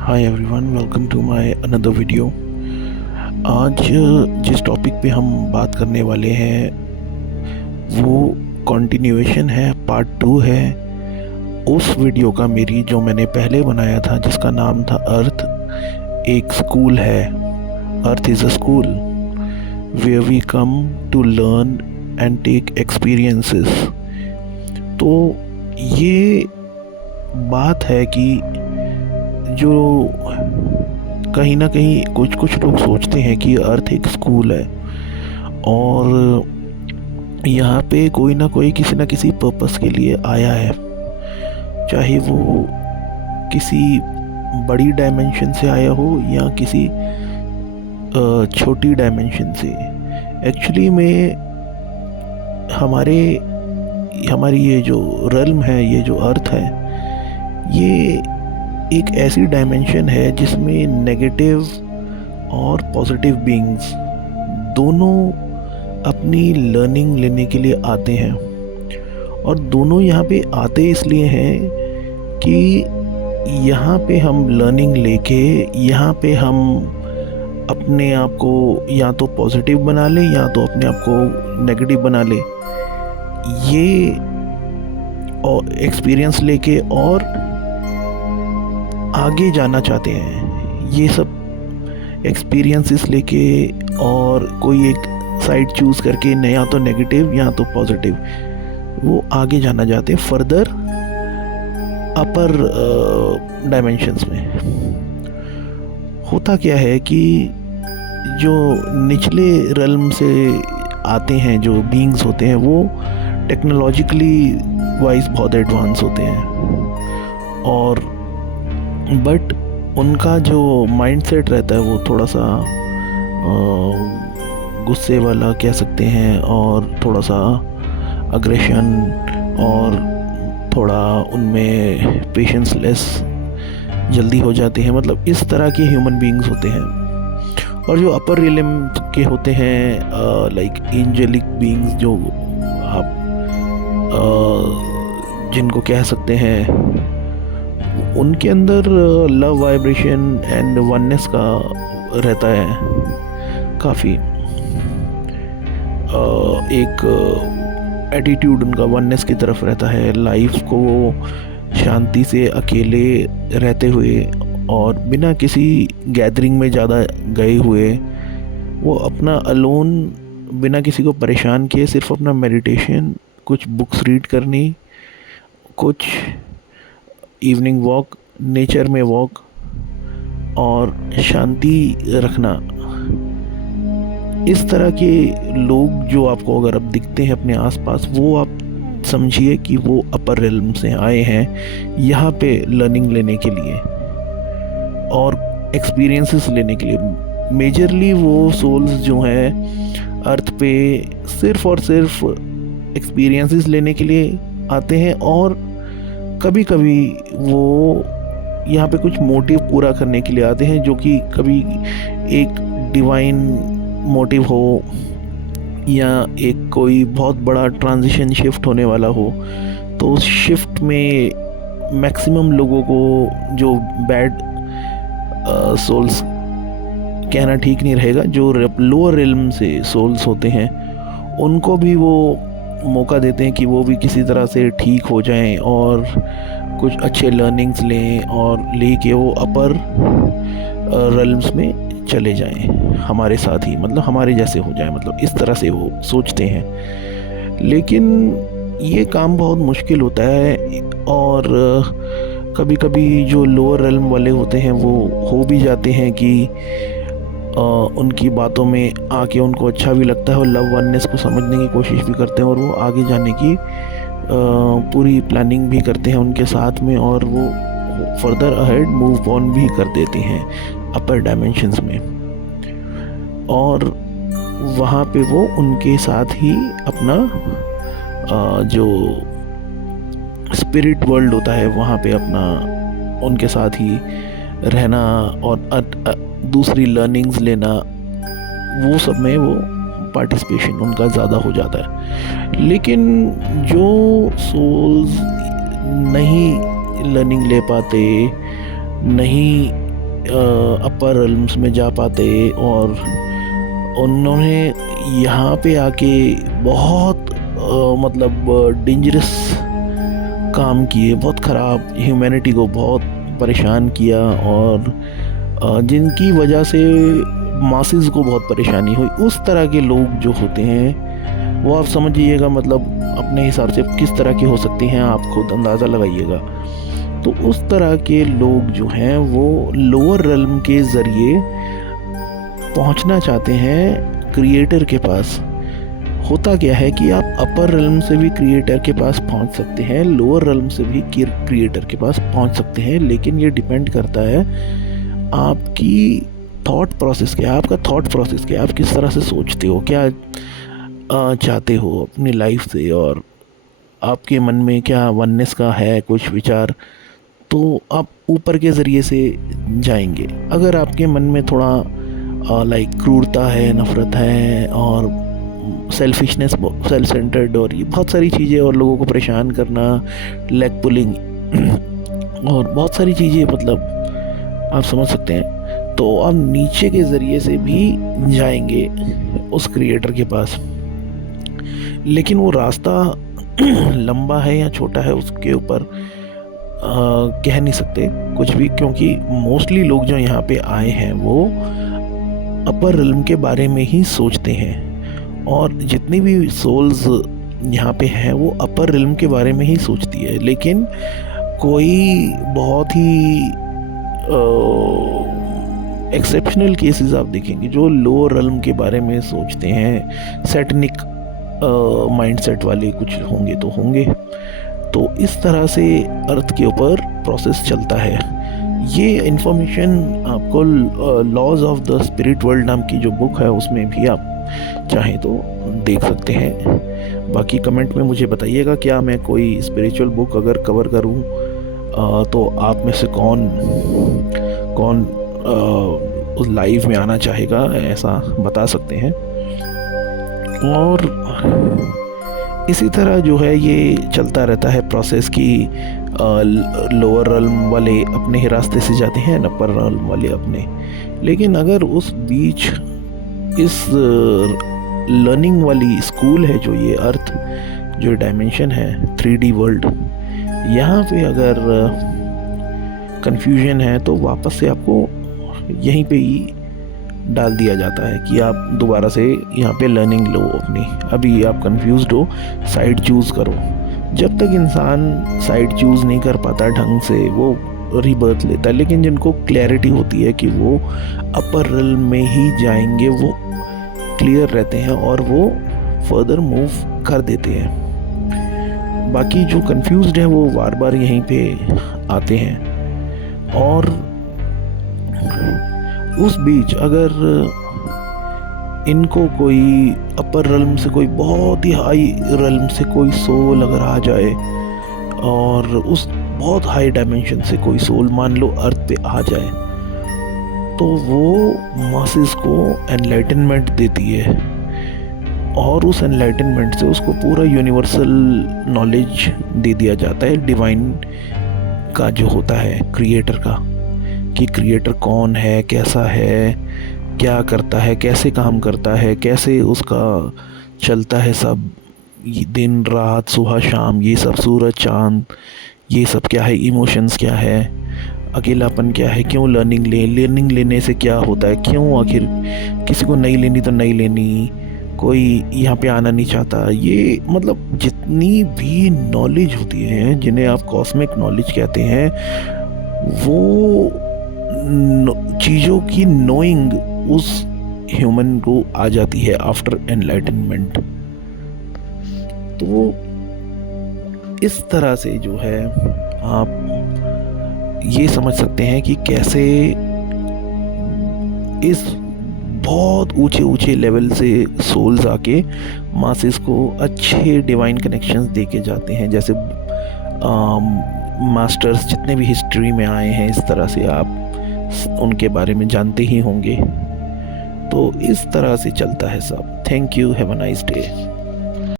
Hi everyone, welcome to my another video. आज जिस topic पे हम बात करने वाले हैं वो कंटिन्यूएशन है, पार्ट 2 है उस वीडियो का मेरी जो मैंने पहले बनाया था, जिसका नाम था अर्थ एक स्कूल है। Earth is a school where we come to learn and take experiences. तो ये बात है कि जो कहीं ना कहीं कुछ कुछ लोग सोचते हैं कि अर्थ एक स्कूल है और यहाँ पे कोई ना कोई किसी ना किसी पर्पस के लिए आया है, चाहे वो किसी बड़ी डायमेंशन से आया हो या किसी छोटी डायमेंशन से। एक्चुअली में हमारी ये जो रल्म है, ये जो अर्थ है, ये एक ऐसी डायमेंशन है जिसमें नेगेटिव और पॉजिटिव बीइंग्स दोनों अपनी लर्निंग लेने के लिए आते हैं। और दोनों यहाँ पे आते इसलिए हैं कि यहाँ पे हम लर्निंग लेके यहाँ पे हम अपने आप को या तो पॉजिटिव बना लें या तो अपने आप को नेगेटिव बना लें। ये एक्सपीरियंस लेके और आगे जाना चाहते हैं। ये सब एक्सपीरियंसेस लेके और कोई एक साइड चूज़ करके, या तो नेगेटिव या तो पॉजिटिव, वो आगे जाना चाहते हैं फर्दर अपर डायमेंशंस में। होता क्या है कि जो निचले रल्म से आते हैं, जो बीइंग्स होते हैं, वो टेक्नोलॉजिकली वाइज बहुत एडवांस होते हैं, और बट उनका जो माइंडसेट रहता है वो थोड़ा सा गुस्से वाला कह सकते हैं, और थोड़ा सा अग्रेशन, और थोड़ा उनमें पेशेंस लेस जल्दी हो जाते हैं। मतलब इस तरह के ह्यूमन बीइंग्स होते हैं। और जो अपर रियलम के होते हैं, लाइक एंजेलिक बीइंग्स, जो आप जिनको कह सकते हैं, उनके अंदर लव वाइब्रेशन एंड वननेस का रहता है काफ़ी। एक एटीट्यूड उनका वननेस की तरफ रहता है। लाइफ को वो शांति से अकेले रहते हुए और बिना किसी गैदरिंग में ज़्यादा गए हुए, वो अपना अलोन, बिना किसी को परेशान किए, सिर्फ अपना मेडिटेशन, कुछ बुक्स रीड करनी, कुछ इवनिंग वॉक, नेचर में वॉक और शांति रखना। इस तरह के लोग जो आपको अगर अब दिखते हैं अपने आसपास, वो आप समझिए कि वो अपर रियल्म से आए हैं यहाँ पे लर्निंग लेने के लिए और एक्सपीरियंसेस लेने के लिए। मेजरली वो सोल्स जो हैं अर्थ पे सिर्फ और सिर्फ एक्सपीरियंसेस लेने के लिए आते हैं, और कभी कभी वो यहाँ पे कुछ मोटिव पूरा करने के लिए आते हैं, जो कि कभी एक डिवाइन मोटिव हो या एक कोई बहुत बड़ा ट्रांजिशन शिफ्ट होने वाला हो। तो उस शिफ्ट में मैक्सिमम लोगों को, जो बैड सोल्स कहना ठीक नहीं रहेगा, जो लोअर रिल्म से सोल्स होते हैं, उनको भी वो मौका देते हैं कि वो भी किसी तरह से ठीक हो जाएं और कुछ अच्छे लर्निंग्स लें, और लेके वो अपर रिल्म्स में चले जाएं हमारे साथ ही, मतलब हमारे जैसे हो जाएं। मतलब इस तरह से वो सोचते हैं। लेकिन ये काम बहुत मुश्किल होता है, और कभी कभी जो लोअर रिल्म वाले होते हैं वो हो भी जाते हैं कि उनकी बातों में आके उनको अच्छा भी लगता है, और लव वननेस को समझने की कोशिश भी करते हैं, और वो आगे जाने की पूरी प्लानिंग भी करते हैं उनके साथ में, और वो फर्दर अहेड मूव ऑन भी कर देते हैं अपर डायमेंशंस में। और वहाँ पे वो उनके साथ ही अपना जो स्पिरिट वर्ल्ड होता है, वहाँ पे अपना उनके साथ ही रहना और दूसरी लर्निंग्स लेना, वो सब में वो पार्टिसिपेशन उनका ज़्यादा हो जाता है। लेकिन जो सोल्स नहीं लर्निंग ले पाते, नहीं अपर रेल्म्स में जा पाते, और उन्होंने यहाँ पे आके बहुत मतलब डेंजरस काम किए, बहुत ख़राब, ह्यूमैनिटी को बहुत परेशान किया, और जिनकी वजह से मासेस को बहुत परेशानी हुई। उस तरह के लोग जो होते हैं वो आप समझिएगा, मतलब अपने हिसाब से किस तरह के हो सकते हैं आप खुद अंदाज़ा लगाइएगा। तो उस तरह के लोग जो हैं वो लोअर रेल्म के ज़रिए पहुंचना चाहते हैं क्रिएटर के पास। होता क्या है कि आप अपर रेल्म से भी क्रिएटर के पास पहुंच सकते हैं, लोअर रेल्म से भी क्रिएटर के पास पहुंच सकते हैं, लेकिन ये डिपेंड करता है आपकी थॉट प्रोसेस क्या है, आपका थॉट प्रोसेस क्या है, आप किस तरह से सोचते हो, क्या चाहते हो अपनी लाइफ से, और आपके मन में क्या वननेस का है कुछ विचार, तो आप ऊपर के ज़रिए से जाएंगे। अगर आपके मन में थोड़ा लाइक क्रूरता है, नफ़रत है, और सेल्फिशनेस, सेल्फ सेंटर्ड, और ये बहुत सारी चीज़ें, और लोगों को परेशान करना, लेग पुलिंग और बहुत सारी चीज़ें, मतलब आप समझ सकते हैं, तो आप नीचे के ज़रिए से भी जाएंगे उस क्रिएटर के पास। लेकिन वो रास्ता लंबा है या छोटा है उसके ऊपर कह नहीं सकते कुछ भी, क्योंकि मोस्टली लोग जो यहाँ पे आए हैं वो अपर रिल्म के बारे में ही सोचते हैं, और जितनी भी सोल्स यहाँ पे हैं वो अपर रिल्म के बारे में ही सोचती है। लेकिन कोई बहुत ही एक्सेप्शनल केसेस आप देखेंगे जो लोअर रिल्म के बारे में सोचते हैं, सैटनिक माइंडसेट वाले कुछ होंगे तो होंगे। तो इस तरह से अर्थ के ऊपर प्रोसेस चलता है। ये इन्फॉर्मेशन आपको laws of the spirit world नाम की जो बुक है उसमें भी आप चाहें तो देख सकते हैं। बाकी कमेंट में मुझे बताइएगा क्या मैं कोई स्पिरिचुअल बुक अगर कवर करूं तो आप में से कौन उस लाइव में आना चाहेगा, ऐसा बता सकते हैं। और इसी तरह जो है ये चलता रहता है प्रोसेस की लोअर रिल्म वाले अपने ही रास्ते से जाते हैं, अपर रिल्म वाले अपने। लेकिन अगर उस बीच इस लर्निंग वाली स्कूल है जो ये अर्थ जो डायमेंशन है 3D वर्ल्ड, यहाँ पे अगर कंफ्यूजन है तो वापस से आपको यहीं पे ही डाल दिया जाता है कि आप दोबारा से यहाँ पे लर्निंग लो अपनी। अभी आप कंफ्यूज्ड हो, साइड चूज़ करो। जब तक इंसान साइड चूज़ नहीं कर पाता ढंग से वो रीबर्थ लेता है। लेकिन जिनको क्लैरिटी होती है कि वो अपर रिल्म में ही जाएंगे, वो क्लियर रहते हैं और वो फर्दर मूव कर देते हैं। बाकी जो कंफ्यूज्ड है वो बार बार यहीं पे आते हैं। और उस बीच अगर इनको कोई अपर रिल्म से, कोई बहुत ही हाई रिल्म से कोई सोल अगर आ जाए, और उस बहुत हाई डायमेंशन से कोई सोल मान लो अर्थ पे आ जाए, तो वो मासेस को एनलाइटनमेंट देती है, और उस एनलाइटनमेंट से उसको पूरा यूनिवर्सल नॉलेज दे दिया जाता है डिवाइन का जो होता है, क्रिएटर का, कि क्रिएटर कौन है, कैसा है, क्या करता है, कैसे काम करता है, कैसे उसका चलता है सब, दिन रात सुबह शाम, ये सब सूरज चांद, ये सब क्या है, इमोशंस क्या है, अकेलापन क्या है, क्यों लर्निंग लेने से क्या होता है, क्यों आखिर किसी को नहीं लेनी तो नहीं लेनी, कोई यहाँ पे आना नहीं चाहता। ये मतलब जितनी भी नॉलेज होती है जिन्हें आप कॉस्मिक नॉलेज कहते हैं, वो चीज़ों की नोइंग उस ह्यूमन को आ जाती है आफ्टर एनलाइटनमेंट। तो इस तरह से जो है आप ये समझ सकते हैं कि कैसे इस बहुत ऊंचे लेवल से सोल्स आके मासेस को अच्छे डिवाइन कनेक्शंस दे के जाते हैं। जैसे मास्टर्स जितने भी हिस्ट्री में आए हैं, इस तरह से आप उनके बारे में जानते ही होंगे। तो इस तरह से चलता है सब। Thank you, have a nice day.